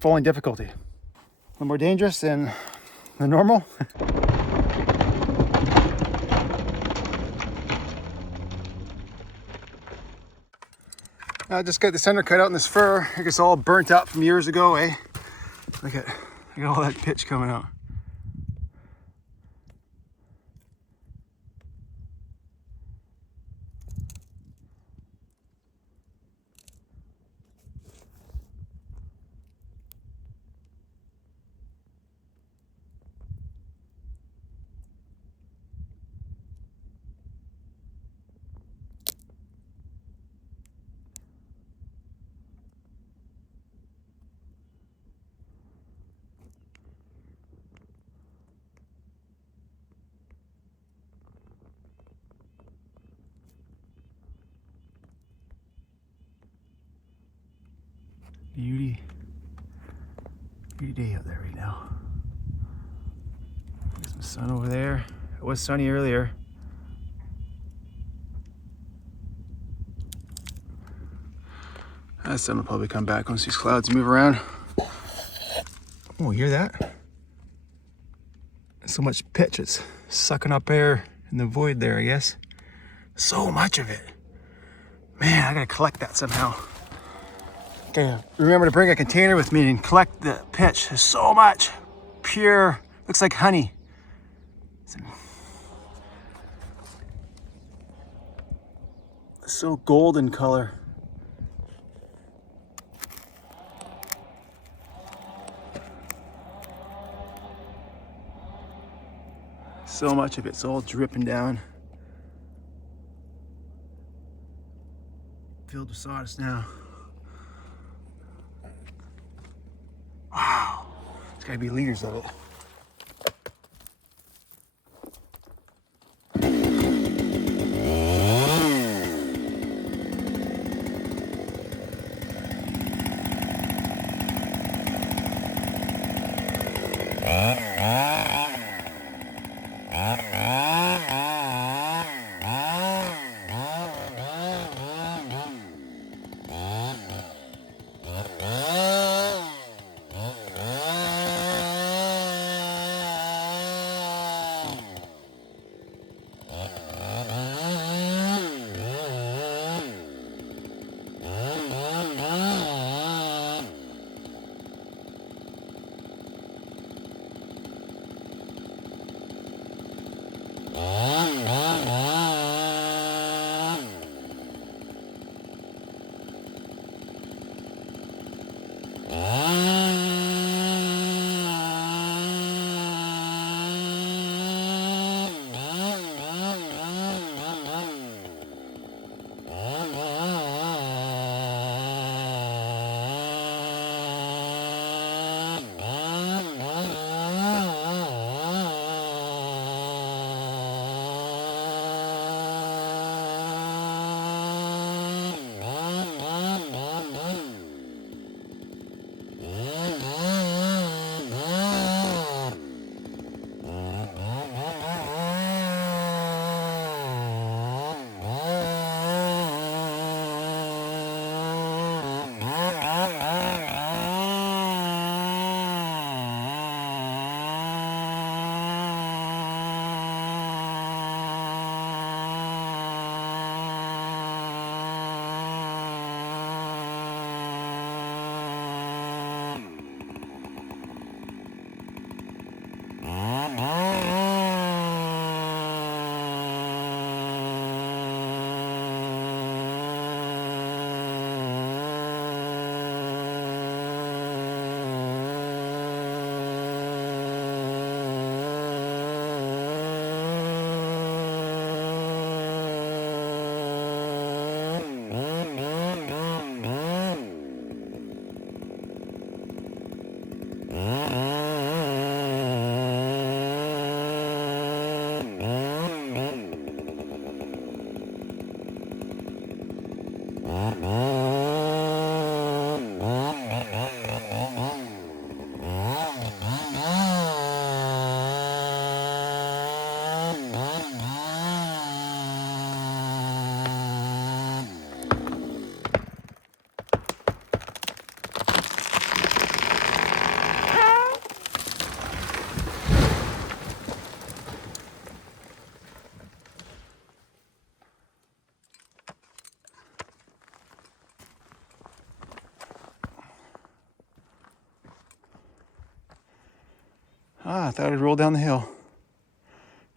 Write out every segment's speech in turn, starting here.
falling difficulty. A little more dangerous than the normal. I just got the center cut out in this fur. I guess all burnt out from years ago, eh? Look at all that pitch coming out. Beauty day out there right now. There's some sun over there. It was sunny earlier. Sun will probably come back once these clouds move around. Oh, you hear that? So much pitch, it's sucking up air in the void there, I guess. So much of it. Man, I gotta collect that somehow. Okay, remember to bring a container with me and collect the pitch. There's so much pure, looks like honey. It's so golden color. So much of it's all dripping down. Filled with sawdust now. Wow, there's gotta be liters of it. Ah, I thought I'd roll down the hill.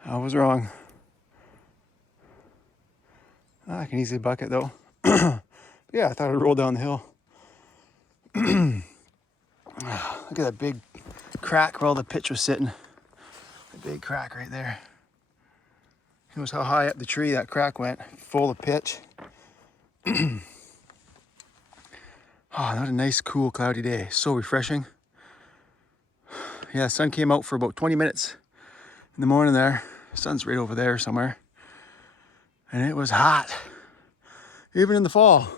I was wrong. Ah, I can easily buck it though. Yeah, I thought I'd roll down the hill. Look at that big crack where all the pitch was sitting. A big crack right there. Notice how high up the tree that crack went, full of pitch. Oh, that was a nice, cool, cloudy day. So refreshing. Yeah, the sun came out for about 20 minutes in the morning there. The sun's right over there somewhere. And it was hot. Even in the fall.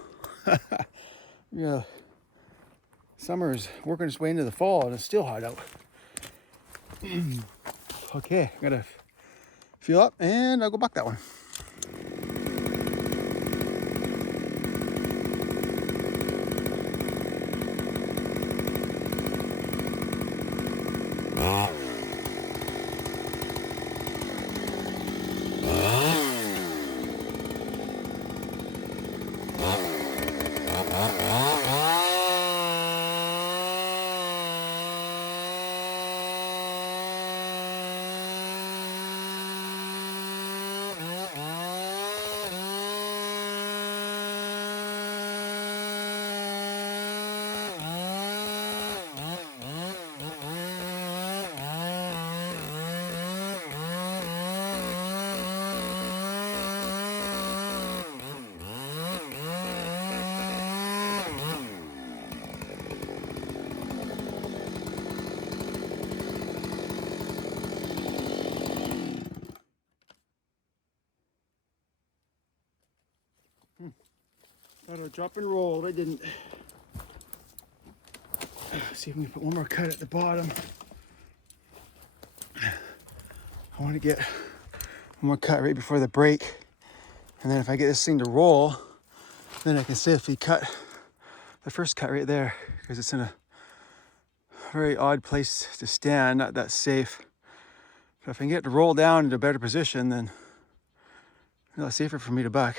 Yeah. Summer's working its way into the fall and it's still hot out. Okay, I'm gonna fuel up and I'll go buck that one. Thought I'd drop and roll, but I didn't. See if we can put one more cut at the bottom. I want to get one more cut right before the break. And then if I get this thing to roll, then I can safely cut the first cut right there, because it's in a very odd place to stand, not that safe. But if I can get it to roll down into a better position, then it's safer for me to buck.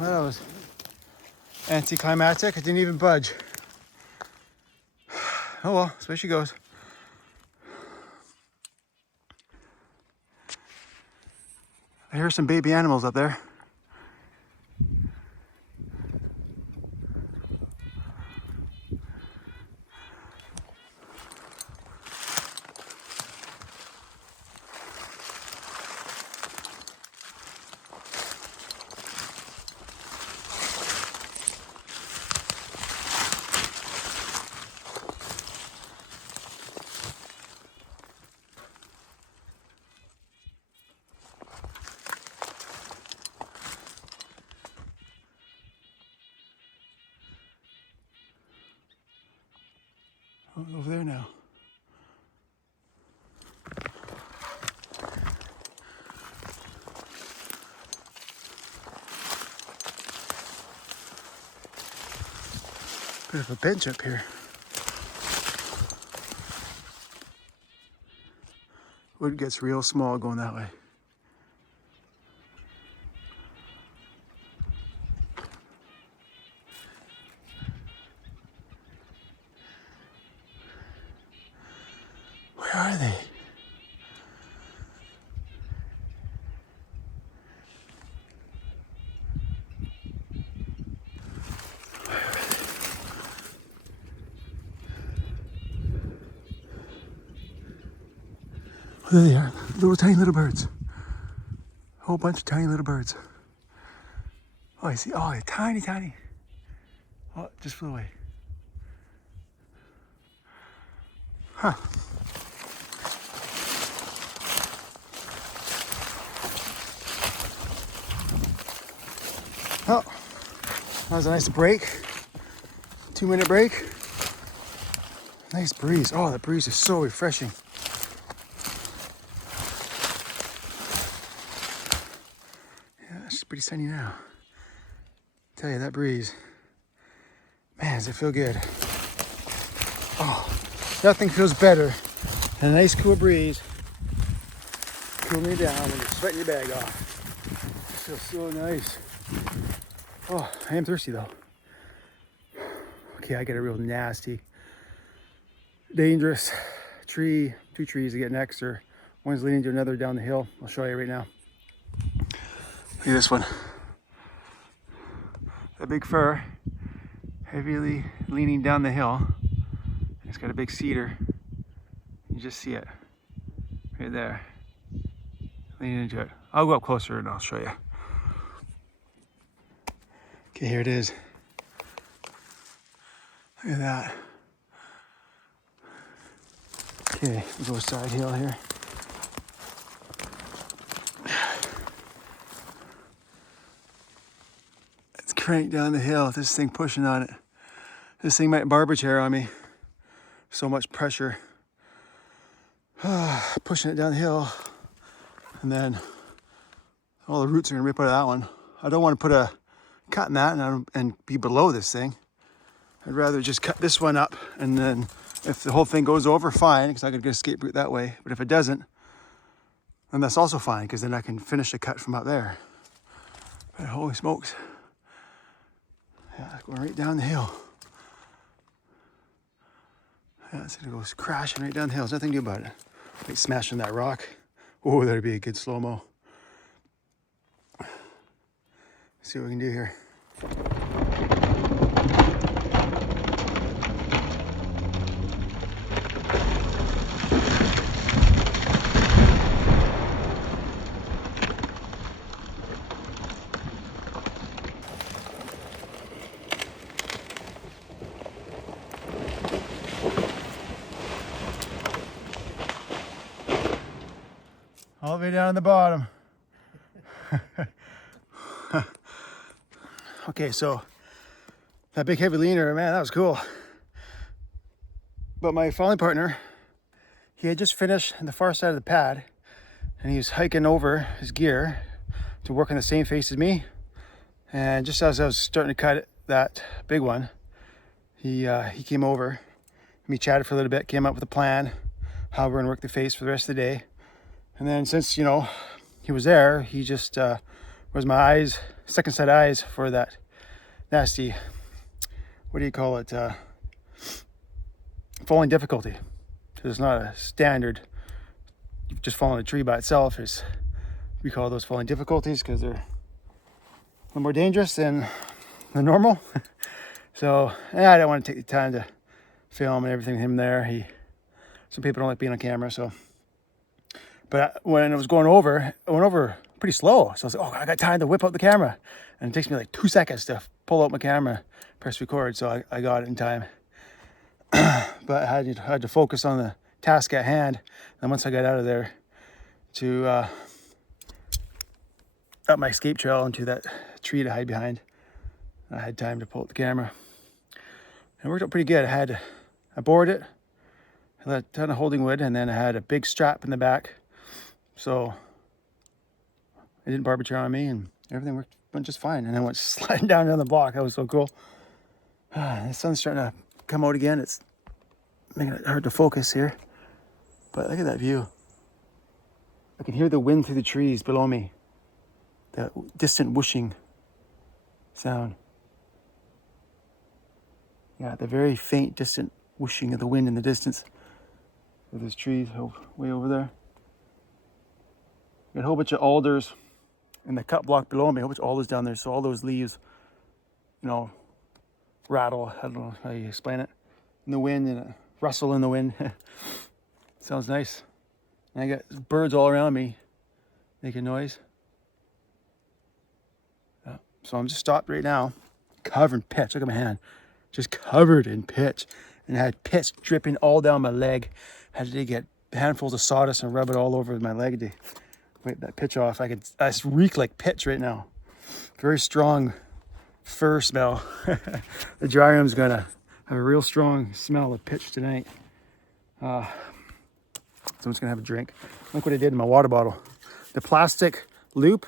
Well, that was anticlimactic. It didn't even budge. Oh well, that's where she goes. I hear some baby animals up there. Oh, over there now. Bit of a bench up here. Wood gets real small going that way. Where are they? Oh, there they are. Little tiny little birds. A whole bunch of tiny little birds. Oh, I see. Oh, they're tiny, tiny. Oh, it just flew away. Huh. Oh, that was a nice break. 2-minute break. Nice breeze. Oh, that breeze is so refreshing. Yeah, it's pretty sunny now. Tell you, that breeze, man, does it feel good. Oh, nothing feels better than a nice cool breeze. Cool me down when you're sweating your bag off. It feels so nice. Oh, I am thirsty though. Okay, I got a real nasty, dangerous tree. 2 trees to get next, or one's leading to another down the hill. I'll show you right now. Look at this one. That big fir, heavily leaning down the hill. It's got a big cedar. You just see it right there, leaning into it. I'll go up closer and I'll show you. Okay, here it is. Look at that. Okay, we'll go side hill here. It's cranked down the hill. This thing pushing on it. This thing might barber chair on me. So much pressure. Pushing it down the hill. And then all the roots are gonna rip out of that one. I don't want to put a cut in that and be below this thing. I'd rather just cut this one up, and then if the whole thing goes over, fine, because I could get escape route that way. But if it doesn't, then that's also fine, because then I can finish the cut from up there. But holy smokes. Yeah, it's going right down the hill. Yeah, it's gonna go crashing right down the hill. There's nothing to do about it. Like smashing that rock. Oh, that'd be a good slow-mo. See what we can do here. All the way down to the bottom. Okay, so that big heavy leaner, man, that was cool. But my falling partner, he had just finished on the far side of the pad, and he was hiking over his gear to work on the same face as me. And just as I was starting to cut that big one, he came over, and we chatted for a little bit, came up with a plan, how we're gonna work the face for the rest of the day. And then since, you know, he was there, he just, whereas my eyes second set of eyes for that nasty, what do you call it, falling difficulty. So it's not a standard, you've just fallen a tree by itself. We call those falling difficulties because they're a little more dangerous than normal. So I don't want to take the time to film and everything with him there. Some people don't like being on camera, so. But when I was going over, I went over pretty slow. So I was like, oh, I got time to whip out the camera. And it takes me like 2 seconds to pull out my camera, press record. So I got it in time. But I had to focus on the task at hand. And once I got out of there to up my escape trail into that tree to hide behind, I had time to pull out the camera. It worked out pretty good. I bored it, I had a ton of holding wood, and then I had a big strap in the back. So it didn't barbiture on me, and everything went just fine. And I went sliding down the block. That was so cool. The sun's starting to come out again. It's making it hard to focus here. But look at that view. I can hear the wind through the trees below me. That distant whooshing sound. Yeah, the very faint, distant whooshing of the wind in the distance. With those trees way over there. Got a whole bunch of alders in the cut block below me. A whole bunch of alders down there. So all those leaves, rattle. I don't know how you explain it. In the wind, and rustle in the wind. Sounds nice. And I got birds all around me making noise. So I'm just stopped right now, covered in pitch. Look at my hand, just covered in pitch, and I had pitch dripping all down my leg. I had to get handfuls of sawdust and rub it all over my leg to wipe that pitch off. I reek like pitch right now. Very strong fur smell. The dry room's gonna have a real strong smell of pitch tonight. So I'm just gonna have a drink. Look what I did in my water bottle. The plastic loop,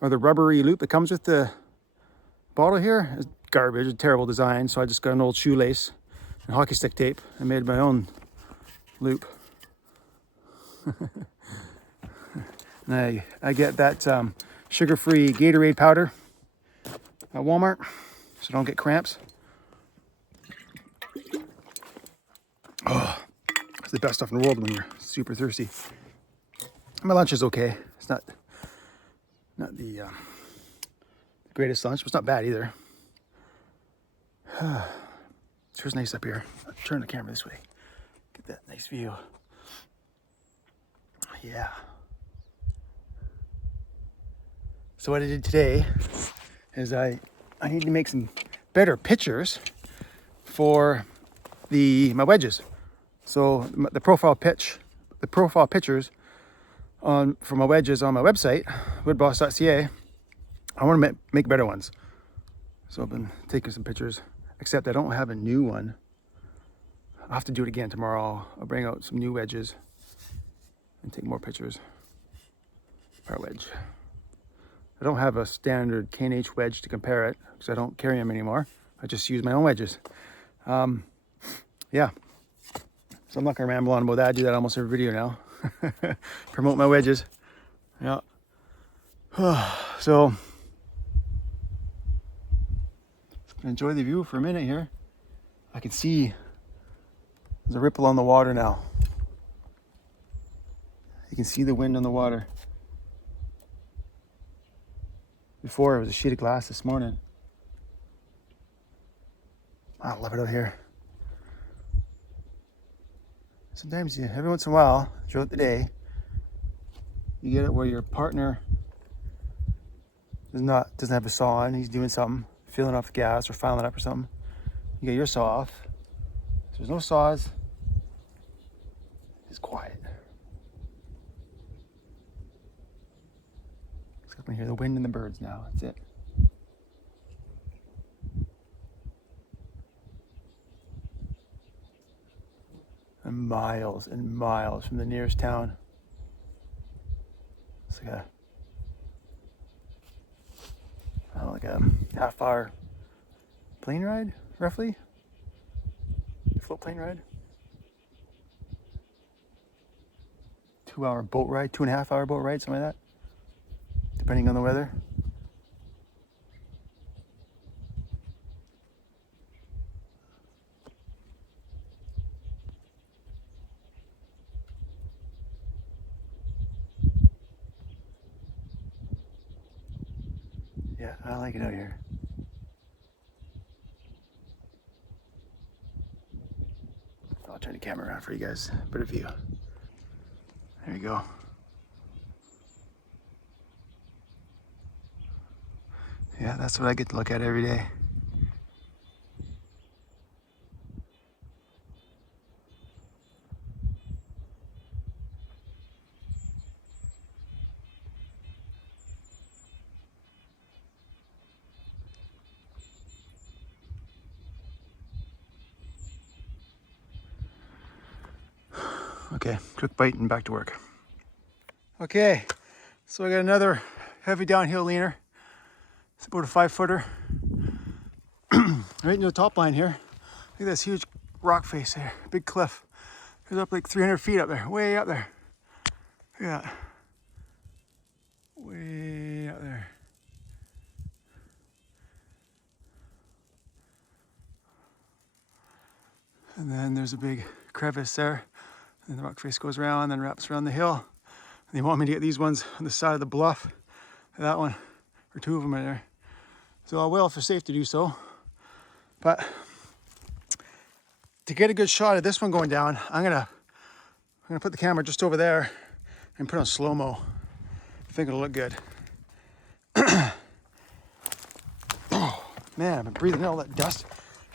or the rubbery loop that comes with the bottle here, is garbage, a terrible design. So I just got an old shoelace and hockey stick tape and made my own loop. And I get that sugar-free Gatorade powder at Walmart, so I don't get cramps. Oh, it's the best stuff in the world when you're super thirsty. My lunch is okay. It's not the greatest lunch, but it's not bad either. It sure is nice up here. I'll turn the camera this way. Get that nice view. Yeah. So what I did today is I need to make some better pictures for my wedges. So the profile pictures for my wedges on my website, woodboss.ca, I want to make better ones. So I've been taking some pictures, except I don't have a new one. I'll have to do it again tomorrow. I'll bring out some new wedges and take more pictures. PowerWedge. I don't have a standard K&H wedge to compare it because I don't carry them anymore. I just use my own wedges. Yeah. So I'm not gonna ramble on about that. I do that almost every video now. Promote my wedges. Yeah. So enjoy the view for a minute here. I can see there's a ripple on the water now. You can see the wind on the water. Before it was a sheet of glass this morning. I love it out here. Sometimes every once in a while, throughout the day, you get it where your partner doesn't have a saw on, he's doing something, filling off the gas or filing up or something. You get your saw off. So there's no saws. It's quiet. I can hear the wind and the birds now. That's it. And miles from the nearest town. It's like a half-hour plane ride, roughly. Float plane ride. 2-hour boat ride, 2.5-hour boat ride, something like that. Depending on the weather. Yeah, I like it out here. I'll turn the camera around for you guys. Better view. There you go. Yeah, that's what I get to look at every day. Okay, quick bite and back to work. Okay, so I got another heavy downhill leaner. It's about a 5-footer. Right near the top line here. Look at this huge rock face there, big cliff. It's up like 300 feet up there, way up there. Look at that. Way up there. And then there's a big crevice there. And the rock face goes around and wraps around the hill. And they want me to get these ones on the side of the bluff. That one, or 2 of them are there. So I will if it's safe to do so. But to get a good shot of this one going down, I'm gonna put the camera just over there and put on slow-mo. I think it'll look good. Oh man, I've been breathing in all that dust.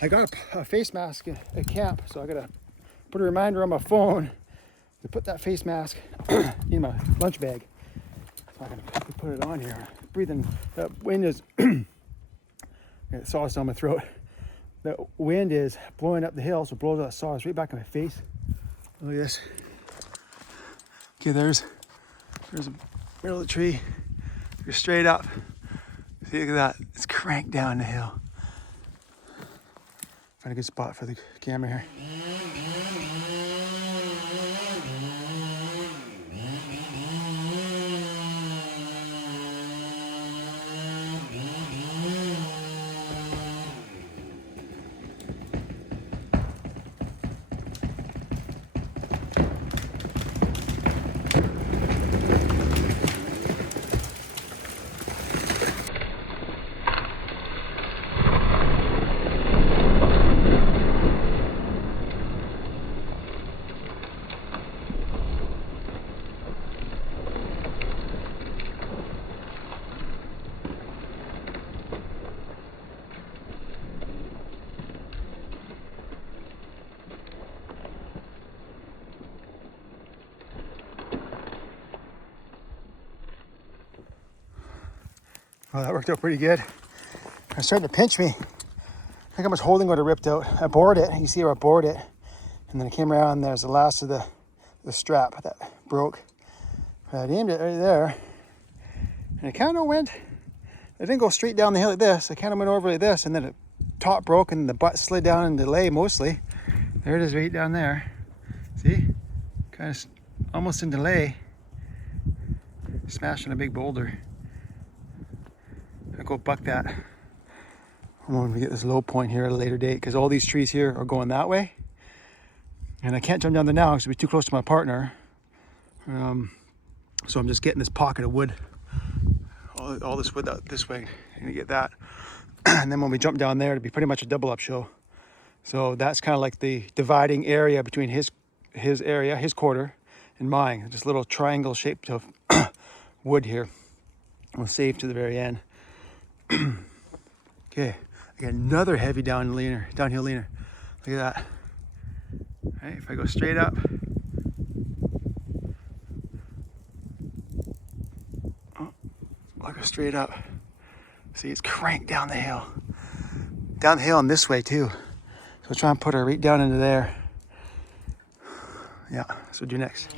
I got a face mask at camp, so I gotta put a reminder on my phone to put that face mask in my lunch bag. So I'm gonna put it on here. Breathing, that wind is, got sawdust on my throat. The wind is blowing up the hill, so it blows that sawdust right back in my face. Look at this. Okay, there's a middle of the tree. You're straight up. See, look at that. It's cranked down the hill. Find a good spot for the camera here. Well, that worked out pretty good. It's starting to pinch me. I think how much holding would have ripped out. I bored it. You see where I bored it. And then I came around and there's the last of the strap that broke. I aimed it right there. And it kind of went, it didn't go straight down the hill like this. It kind of went over like this, and then the top broke and the butt slid down in delay mostly. There it is right down there. See? Kind of almost in delay. Smashing a big boulder. I'll go buck that when we get this low point here at a later date, because all these trees here are going that way. And I can't jump down there now because it'll be too close to my partner. So I'm just getting this pocket of wood, all this wood out this way. I'm gonna get that. And then when we jump down there, it'll be pretty much a double up show. So that's kind of like the dividing area between his area, his quarter, and mine. Just a little triangle shaped of wood here. We'll save to the very end. Okay, I got another heavy downhill leaner. Look at that. All right, if I go straight up, I'll go straight up. See, it's cranked down the hill. Down the hill and this way too. So I'll try and put her right down into there. Yeah, that's what we'll do next.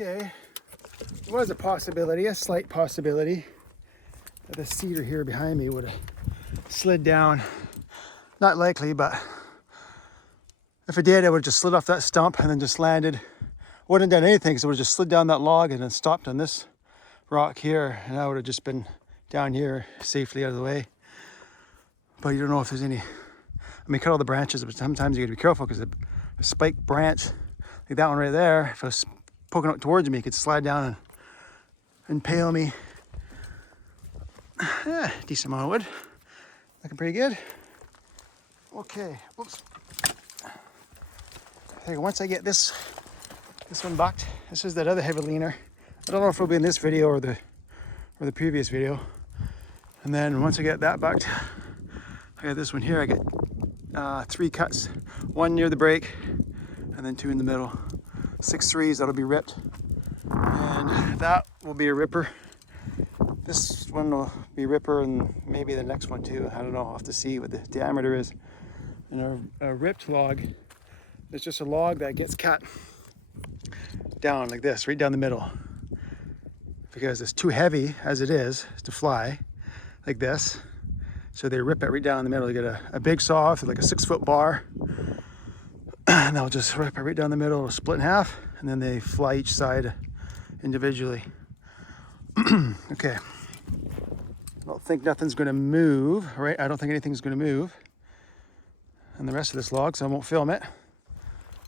Okay, there was a possibility, a slight possibility, that the cedar here behind me would have slid down. Not likely, but if it did, it would have just slid off that stump and then just landed. Wouldn't have done anything because it would have just slid down that log and then stopped on this rock here, and I would have just been down here safely out of the way. But you don't know if there's any. I mean, cut all the branches, but sometimes you got to be careful because a spiked branch, like that one right there, if it was poking out towards me, it could slide down and impale me. Yeah, decent amount of wood. Looking pretty good. Okay, whoops. I think once I get this one bucked, this is that other heavy leaner. I don't know if it'll be in this video or the previous video. And then once I get that bucked, I got this one here. I get 3 cuts, 1 near the break, and then 2 in the middle. 6 threes, that'll be ripped. And that will be a ripper. This one will be ripper, and maybe the next one too. I don't know, I'll have to see what the diameter is. And a ripped log is just a log that gets cut down like this, right down the middle. Because it's too heavy as it is to fly like this. So they rip it right down the middle. They get a big saw with like a 6-foot bar. And they'll just rip it right down the middle, it'll split in half, and then they fly each side individually. Okay. I don't think nothing's gonna move, right? I don't think anything's gonna move. And the rest of this log, so I won't film it.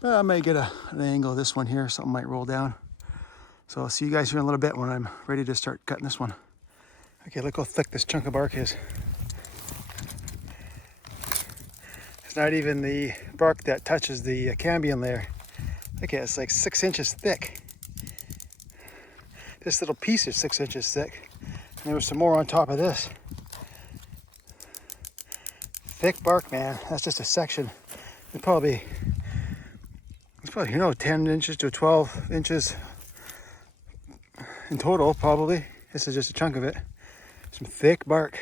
But I may get an angle of this one here, something might roll down. So I'll see you guys here in a little bit when I'm ready to start cutting this one. Okay, look how thick this chunk of bark is. It's not even the bark that touches the cambium layer. Look at it, it's like 6 inches thick. This little piece is 6 inches thick. And there was some more on top of this. Thick bark, man. That's just a section. It's probably, you know, 10 inches to 12 inches in total, probably. This is just a chunk of it. Some thick bark.